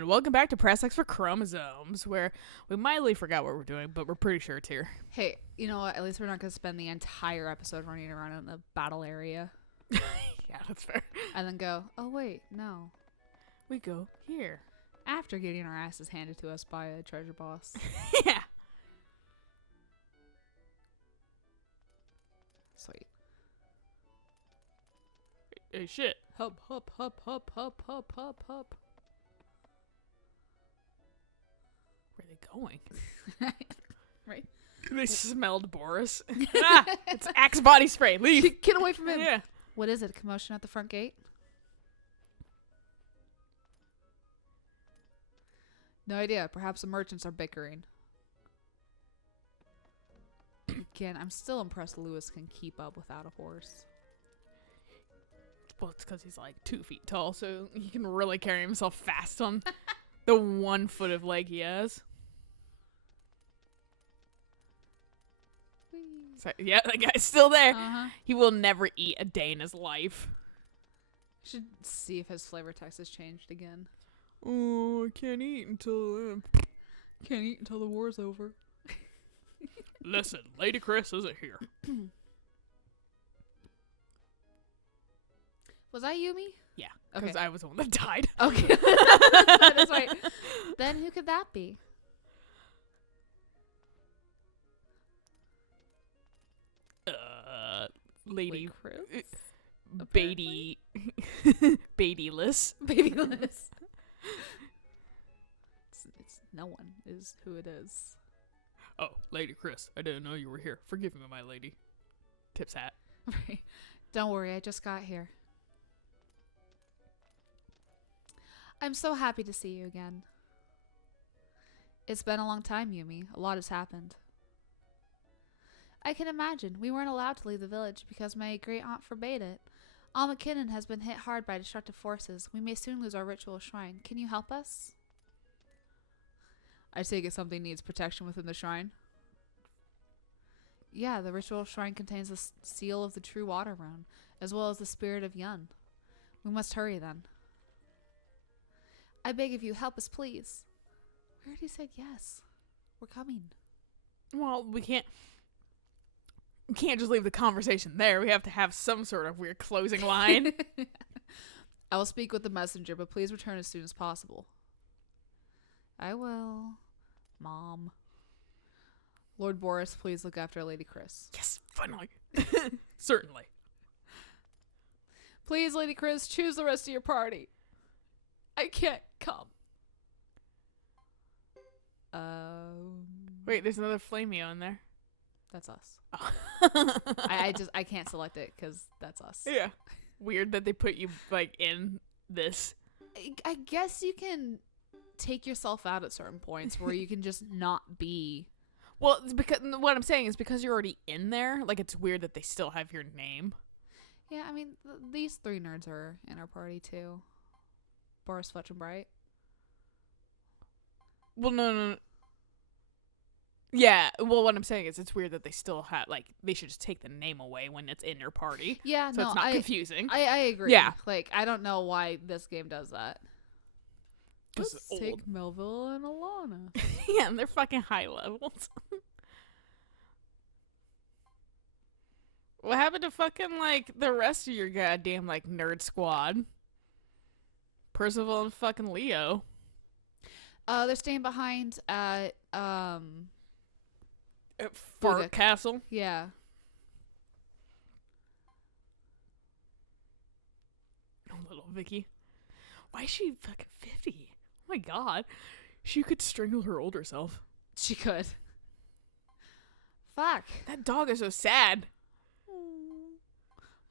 and welcome back to Press X for Chromosomes, where we mildly forgot what we're doing, but we're pretty sure it's here. Hey, you know what? At least we're not going to spend the entire episode running around in the battle area. Yeah, that's fair. And then go, oh wait, no. We go here. After getting our asses handed to us by a treasure boss. Yeah. Sweet. Hey, shit. Hop, hop, hop, hop, hop, hop, hop, hop. Where are they going? Right? They smelled Boris. Ah, it's Axe body spray. Leave. Get away from him. Yeah. What is it? A commotion at the front gate? No idea. Perhaps the merchants are bickering. Again, I'm still impressed Lewis can keep up without a horse. Well, it's because he's like 2 feet tall, so he can really carry himself fast on the 1 foot of leg he has. So, yeah, that guy's still there. Uh-huh. He will never eat a day in his life. Should see if his flavor text has changed again. Oh, I can't eat until the war's over. Listen, Lady Chris isn't here. Was I Yumi? Yeah, because Okay. I was the one that died. Okay. That's right. Then who could that be? Lady Wait, Chris? Beatty. Beattyless. Babyless. It's no one is who it is. Oh, Lady Chris, I didn't know you were here. Forgive me, my lady. Tips hat. Right. Don't worry, I just got here. I'm so happy to see you again. It's been a long time, Yumi. A lot has happened. I can imagine. We weren't allowed to leave the village because my great aunt forbade it. Alma Kinan has been hit hard by destructive forces. We may soon lose our ritual shrine. Can you help us? I take it something needs protection within the shrine. Yeah, the ritual shrine contains the seal of the true water rune, as well as the spirit of Yun. We must hurry then. I beg of you, help us, please. We already said yes. We're coming. Well, we can't just leave the conversation there. We have to have some sort of weird closing line. I will speak with the messenger, but please return as soon as possible. I will. Mom. Lord Boris, please look after Lady Chris. Yes, finally. Certainly. Please, Lady Chris, choose the rest of your party. I can't come. Wait, there's another Flameo in there. That's us. Oh. I can't select it because that's us. Yeah. Weird that they put you, like, in this. I guess you can take yourself out at certain points where you can just not be. Well, it's because what I'm saying is because you're already in there, like, it's weird that they still have your name. Yeah, I mean, these 3 nerds are in our party too. Boris, Fletch, and Bright. Well, no. Yeah, well, what I'm saying is it's weird that they still have, like, they should just take the name away when it's in your party. Yeah, so no, it's not confusing. I agree. Yeah. Like, I don't know why this game does that. Let's take Melville and Alana. Yeah, and they're fucking high levels. What happened to fucking, like, the rest of your goddamn, like, nerd squad? Percival and fucking Leo. They're staying behind at, Fart Budick. Castle. Yeah. Oh, little Vicky. Why is she fucking 50? Oh my god. She could strangle her older self. She could. Fuck. That dog is so sad.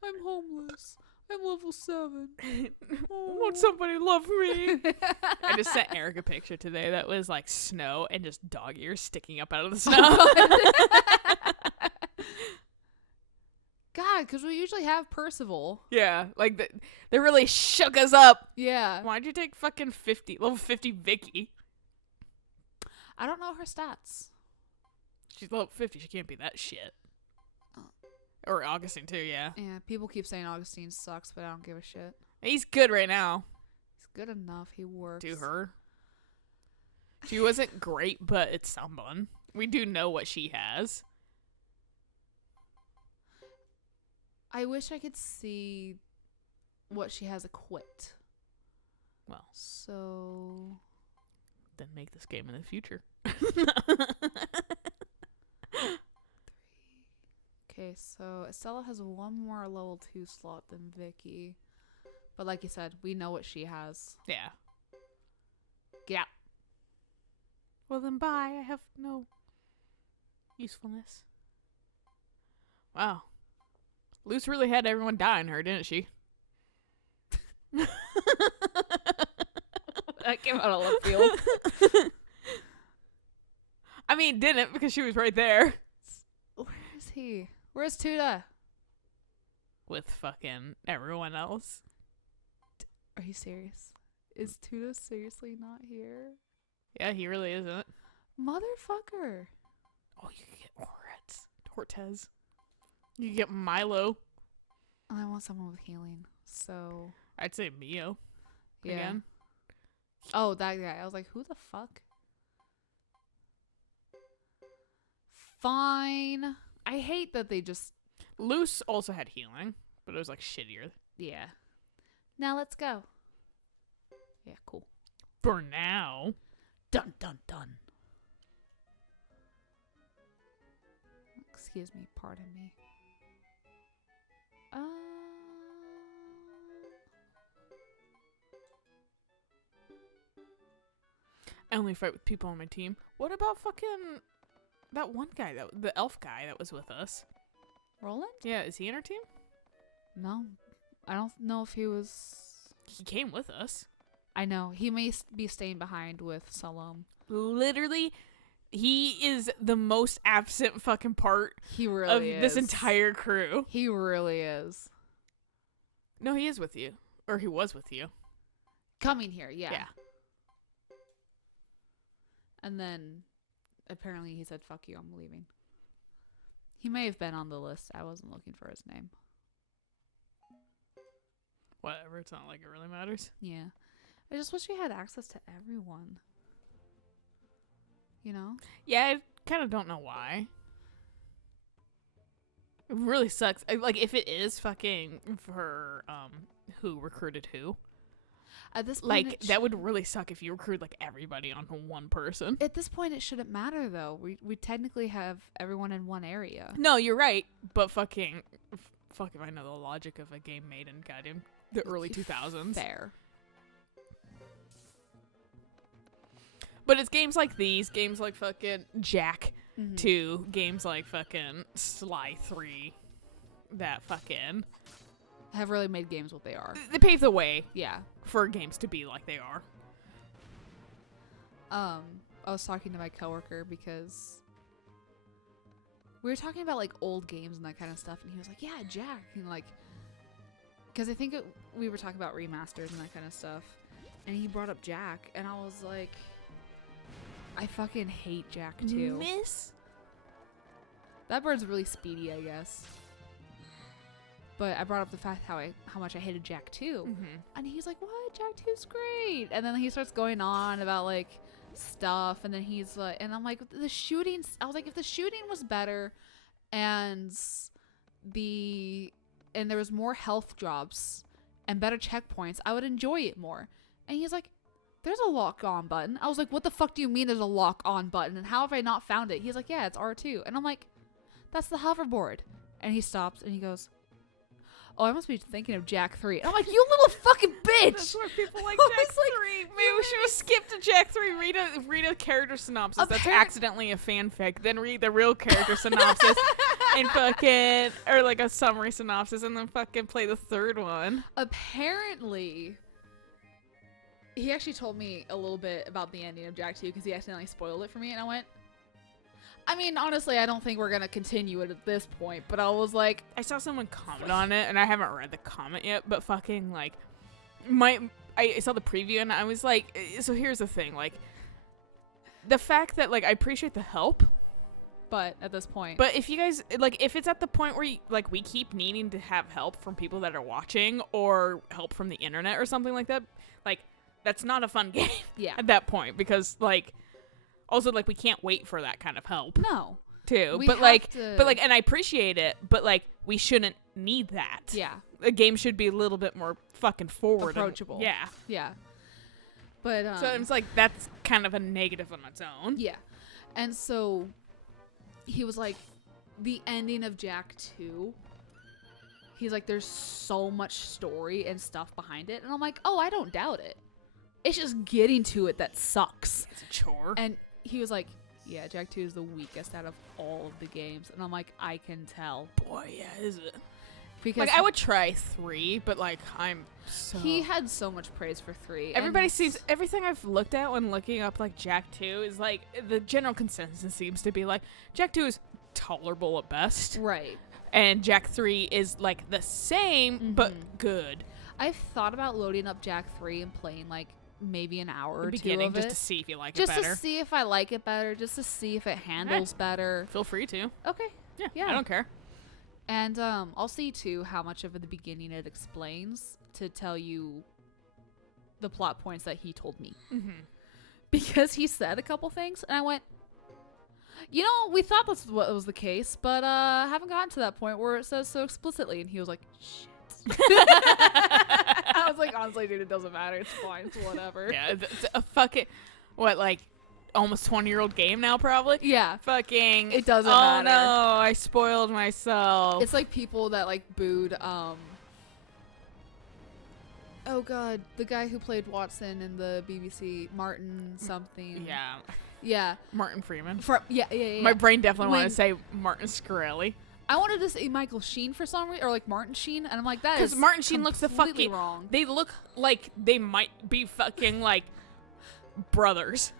I'm homeless. I'm level 7. Won't somebody love me? I just sent Eric a picture today that was like snow and just dog ears sticking up out of the snow. God, because we usually have Percival. Yeah, like they really shook us up. Yeah. Why'd you take fucking level 50 Vicky? I don't know her stats. She's level 50. She can't be that shit. Or Augustine too, yeah. Yeah, people keep saying Augustine sucks, but I don't give a shit. He's good right now. He's good enough. He works. To her. She wasn't great, but it's someone. We do know what she has. I wish I could see what she has equipped. Well, so then make this game in the future. Okay, so Estella has one more level 2 slot than Vicky. But like you said, we know what she has. Yeah. Get out. Well, then bye. I have no usefulness. Wow. Luce really had everyone die in her, didn't she? That came out of left field. I mean, didn't, because she was right there. Where is he? Where's Tuda? With fucking everyone else. Are you serious? Is Tuda seriously not here? Yeah, he really isn't. Motherfucker. Oh, you can get Tortes. You can get Milo. I want someone with healing, so... I'd say Mio. Yeah. Again. Oh, that guy. I was like, who the fuck? Fine. I hate that they just... Luce also had healing, but it was like shittier. Yeah. Now let's go. Yeah, cool. For now. Dun, dun, dun. Excuse me, pardon me. I only fight with people on my team. What about fucking that one guy, the elf guy that was with us? Roland? Yeah, is he in our team? No. I don't know if he was... He came with us. I know. He may be staying behind with Salome. Literally, he is the most absent fucking part He really of this entire crew. He really is. No, he is with you. Or he was with you. Coming here, yeah. Yeah. And then apparently he said, fuck you, I'm leaving. He may have been on the list. I wasn't looking for his name. Whatever, it's not like it really matters. Yeah. I just wish we had access to everyone. You know? Yeah, I kind of don't know why. It really sucks. Like, if it is fucking for who recruited who. At this point, Like, that would really suck if you recruit, like, everybody onto one person. At this point, it shouldn't matter, though. We technically have everyone in one area. No, you're right. But fucking, fuck if I know the logic of a game made in goddamn the early 2000s. Fair. But it's games like these, games like fucking Jack Mm-hmm. 2, games like fucking Sly 3, that fucking... Have really made games what they are. They pave the way Yeah. for games to be like they are. I was talking to my coworker because we were talking about like old games and that kind of stuff, and he was like, "Yeah, Jack," and like, because I think we were talking about remasters and that kind of stuff, and he brought up Jack, and I was like, I fucking hate Jack too. Miss? That bird's really speedy, I guess. But I brought up the fact how much I hated Jack 2. Mm-hmm. And he's like, what? Jack 2's great. And then he starts going on about, like, stuff. And then he's like, and I'm like, the shooting, I was like, if the shooting was better and there was more health drops and better checkpoints, I would enjoy it more. And he's like, there's a lock on button. I was like, what the fuck do you mean there's a lock on button? And how have I not found it? He's like, yeah, it's R2. And I'm like, that's the hoverboard. And he stops and he goes, oh, I must be thinking of Jack 3. And I'm like, you little fucking bitch! That's where people like I Jack was like, 3. Maybe we should have skipped to Jack 3. Read a character synopsis. That's accidentally a fanfic. Then read the real character synopsis and fucking, or like a summary synopsis, and then fucking play the third one. Apparently, he actually told me a little bit about the ending of Jack 2 because he accidentally spoiled it for me, and I went, I mean, honestly, I don't think we're going to continue it at this point, but I was like... I saw someone comment on it, and I haven't read the comment yet, but fucking, like, I saw the preview, and I was like, so here's the thing, like, the fact that, like, I appreciate the help. But at this point... But if you guys, like, if it's at the point where, like, we keep needing to have help from people that are watching, or help from the internet or something like that, like, that's not a fun game. Yeah. At that point, because, like... Also, like, we can't wait for that kind of help. No. Too. We But have like, to- and I appreciate it, but like, we shouldn't need that. Yeah. A game should be a little bit more fucking forward. Approachable. Yeah. Yeah. But, So it's like, that's kind of a negative on its own. yeah. And so he was like, the ending of Jack 2, he's like, there's so much story and stuff behind it. And I'm like, oh, I don't doubt it. It's just getting to it that sucks. It's a chore. And he was like, yeah, Jack 2 is the weakest out of all of the games. And I'm like, I can tell. Boy, yeah, is it? Because Like, I would try 3, but like, I'm so... he had so much praise for 3. Everybody and seems... Everything I've looked at when looking up, like, Jack 2 is, like, the general consensus seems to be, like, Jack 2 is tolerable at best. Right. And Jack 3 is, like, the same, but good. I've thought about loading up Jack 3 and playing, like, maybe an hour or The two beginning, of just it. to see if you like Just it better. to see if I like it better. Just to see if it handles better. Feel free to. Okay. Yeah, I don't care. And I'll see, too, how much of the beginning it explains to tell you the plot points that he told me. Mm-hmm. Because he said a couple things, and I went, you know, we thought this was the case, but haven't gotten to that point where it says so explicitly. And he was like, shit. I was like, honestly, dude, it doesn't matter. It's fine. It's whatever. Yeah, it's a fucking... What, like, almost 20-year-old game now, probably? Yeah. Fucking... It doesn't matter. matter. Oh, no, I spoiled myself. It's like people that, like, booed, oh, God, the guy who played Watson in the BBC, Martin something. Yeah. Yeah. Martin Freeman. Yeah. My brain definitely wanted When- to say Martin Shkreli. I wanted to say Michael Sheen for some reason, or like Martin Sheen, and I'm like, that is Because Martin Sheen looks the completely fucking... wrong. They look like they might be fucking, like, brothers.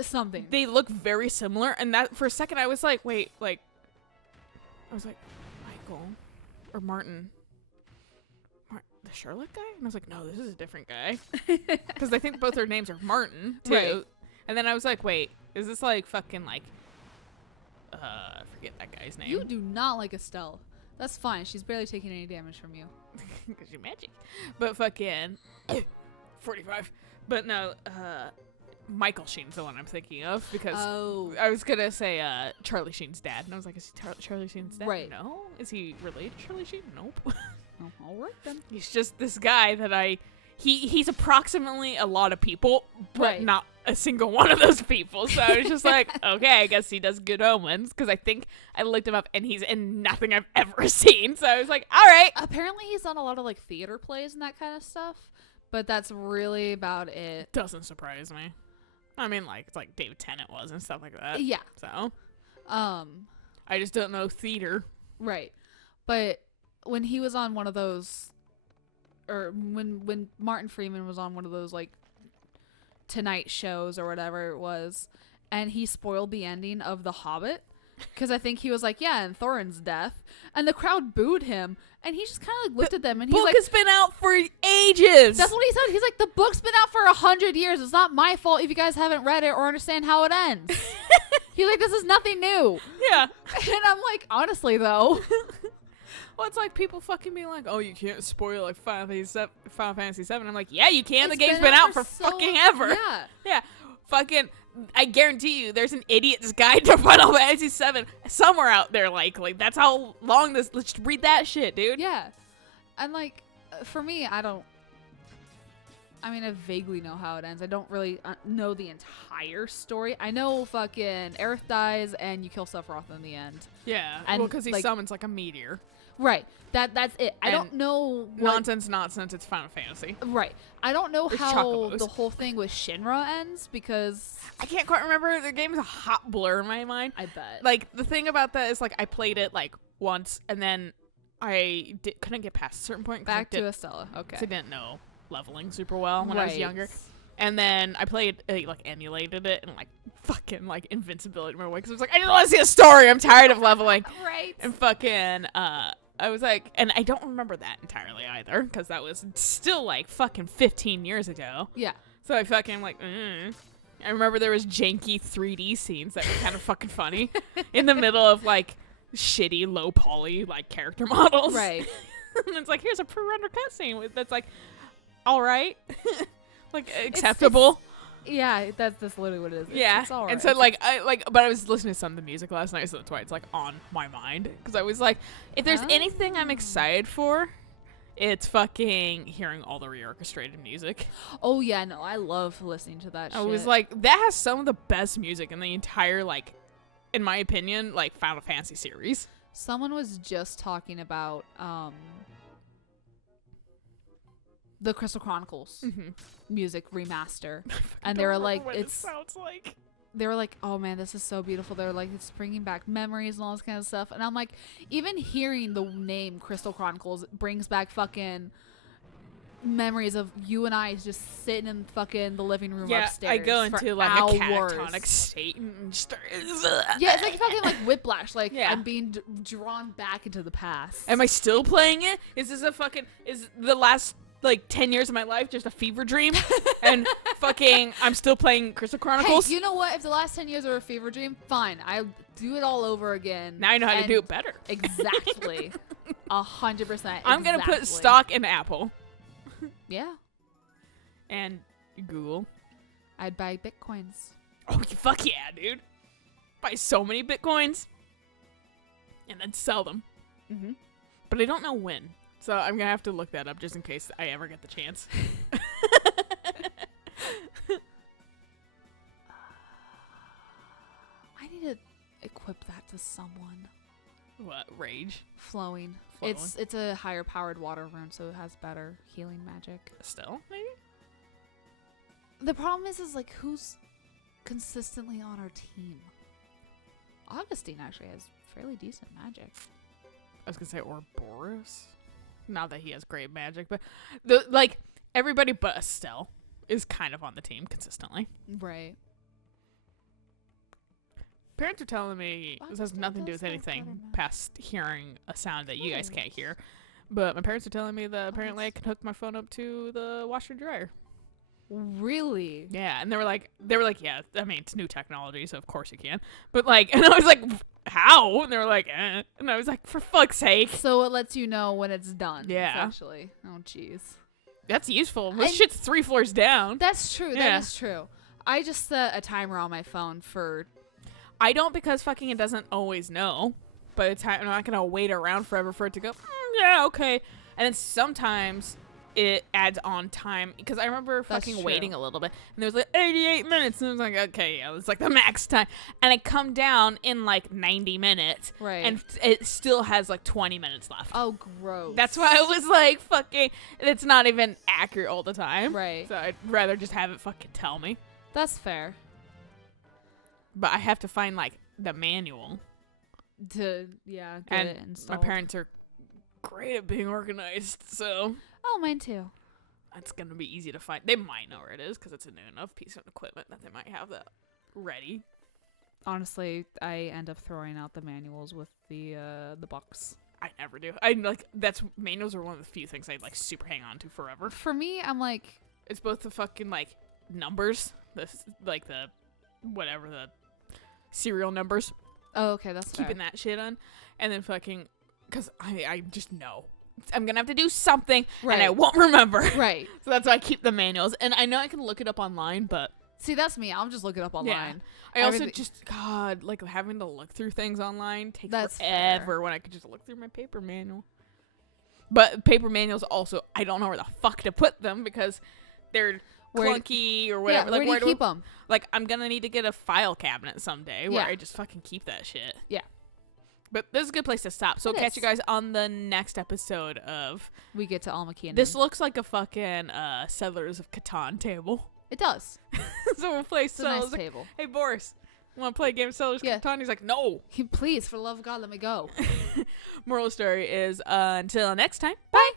Something. They look very similar, and that for a second I was like, wait, like... I was like, Michael? Or Martin? The Sherlock guy? And I was like, no, this is a different guy. Because I think both their names are Martin, too. Right. And then I was like, wait, is this like fucking like... I forget that guy's name. You do not like Estelle. That's fine. She's barely taking any damage from you. Because you're magic. But fucking 45. But no, Michael Sheen's the one I'm thinking of because I was gonna say Charlie Sheen's dad, and I was like, is he Charlie Sheen's dad? Right. No. Is he related to Charlie Sheen? Nope. Oh, all right then. He's just this guy that he's approximately a lot of people, but Right. not a single one of those people. So I was just like, okay, I guess he does Good Omens, because I think I looked him up and he's in nothing I've ever seen. So I was like, all right. Apparently he's done a lot of like theater plays and that kind of stuff, but that's really about it. Doesn't surprise me. I mean, like David Tennant was and stuff like that. Yeah. So I just don't know theater. Right. But when he was on one of those, or when Martin Freeman was on one of those like Tonight shows or whatever it was, and he spoiled the ending of The Hobbit, because I think he was like, yeah, and Thorin's death, and the crowd booed him, and he just kind of like looked at them and he's Book like, has been out for ages. that's what he said. He's like, the book's been out for 100 years. It's not my fault if you guys haven't read it or understand how it ends. He's like, this is nothing new. Yeah. And I'm like, honestly though. Well, it's like people fucking being like, oh, you can't spoil like Final Fantasy 7. I'm like, yeah, you can. The game's been out for fucking ever. Yeah. Yeah. Fucking, I guarantee you there's an idiot's guide to Final Fantasy 7 somewhere out there likely. That's how long this, let's just read that shit, dude. Yeah. And like, for me, I vaguely know how it ends. I don't really know the entire story. I know fucking Aerith dies and you kill Sephiroth in the end. Yeah. And, well, because he like- summons like a meteor. Right. That's it. I And don't know what, Nonsense, it's Final Fantasy. Right. I don't know There's how chocobos. the whole thing with Shinra ends because I can't quite remember. The game is a hot blur in my mind. I bet. Like, the thing about that is, like, I played it, like, once, and then I couldn't get past a certain point. Back to Estella. Okay. 'cause I didn't know leveling super well when I was younger. And then I played, like, emulated it, and, like, fucking, like, invincibility my way. Because I was like, I just want to see a story. I'm tired of leveling. Right. And fucking, I was like, and I don't remember that entirely either. Because that was still, like, fucking 15 years ago. Yeah. So I fucking, like, I remember there was janky 3D scenes that were kind of fucking funny. In the middle of, like, shitty, low poly, like, character models. Right. And it's like, here's a pre-render cutscene that's like, all right. Like, acceptable. Yeah, that's literally what it is. Yeah, It's all right. and so but I was listening to some of the music last night, so that's why it's like on my mind. Because I was like, if there's anything I'm excited for, it's fucking hearing all the reorchestrated music. Oh yeah, no, I love listening to that shit. I was like, that has some of the best music in the entire, like, in my opinion, like Final Fantasy series. Someone was just talking about the Crystal Chronicles music remaster, and they were like, it sounds like. They were like, oh man, this is so beautiful. They're like, it's bringing back memories and all this kind of stuff. And I'm like, even hearing the name Crystal Chronicles brings back fucking memories of you and I just sitting in fucking the living room upstairs. I go into like hours. a catatonic state and start. Yeah, it's like fucking like whiplash. Like Yeah. I'm being drawn back into the past. Am I still playing it? Is this is the last like 10 years of my life just a fever dream? And fucking I'm still playing Crystal Chronicles? Hey, you know what? If the last 10 years were a fever dream, fine. I'll do it all over again. Now I know how to do it better. Exactly. 100%. I'm going to put stock in Apple. Yeah. And Google. I'd buy Bitcoins. Oh, fuck yeah, dude. Buy so many Bitcoins. And then sell them. Mm-hmm. But I don't know when. So I'm going to have to look that up just in case I ever get the chance. I need to equip that to someone. What? Rage? Flowing. Flowing. It's a higher powered water rune, so it has better healing magic. Still, maybe? The problem is like who's consistently on our team? Augustine actually has fairly decent magic. I was going to say Ouroboros. Not that he has great magic, but everybody but Estelle is kind of on the team consistently. Right. Parents are telling me this has nothing to do with anything past hearing a sound that you guys can't hear. But my parents are telling me that apparently I can hook my phone up to the washer and dryer. Really? Yeah, and they were like, yeah, I mean, it's new technology, so of course you can. But like, and I was like, how? And they were like, eh. And I was like, for fuck's sake. So it lets you know when it's done. Yeah. Actually. Oh, jeez. That's useful. This shit's 3 floors down. That's true. Yeah. That is true. I just set a timer on my phone for... I don't because fucking it doesn't always know. But it's I'm not going to wait around forever for it to go, yeah, okay. And then sometimes it adds on time because I remember fucking waiting a little bit and there was like 88 minutes and I was like, okay, yeah, it's like the max time. And I come down in like 90 minutes. Right. And it still has like 20 minutes left. Oh, gross. That's why I was like, fucking, it's not even accurate all the time. Right. So I'd rather just have it fucking tell me. That's fair. But I have to find like the manual. To, yeah, get it installed. My parents are great at being organized, so. Oh, mine too. It's going to be easy to find. They might know where it is because it's a new enough piece of equipment that they might have that ready. Honestly, I end up throwing out the manuals with the box. I never do. Manuals are one of the few things I like super hang on to forever. For me, I'm like, it's both the fucking like numbers, the serial numbers. oh, okay, that's Keeping fair. that shit on, and then fucking, because I just know I'm gonna have to do something, Right. and I won't remember. Right. So that's why I keep the manuals, and I know I can look it up online, but See, that's me. I'll just look it up online. I also like having to look through things online takes That's forever fair. when I could just look through my paper manual. But paper manuals also, I don't know where the fuck to put them because they're clunky or whatever. Yeah, like, where do you keep them? Like, I'm gonna need to get a file cabinet someday where Yeah. I just fucking keep that shit. Yeah. But this is a good place to stop. So It catch is. you guys on the next episode of... We get to Alma Kinan. This looks like a fucking Settlers of Catan table. It does. So we'll play It's a nice Settlers of... table. Hey, Boris, want to play a game of Settlers of Yeah. Catan? He's like, no. Please, for the love of God, let me go. Moral of the story is, until next time, Bye.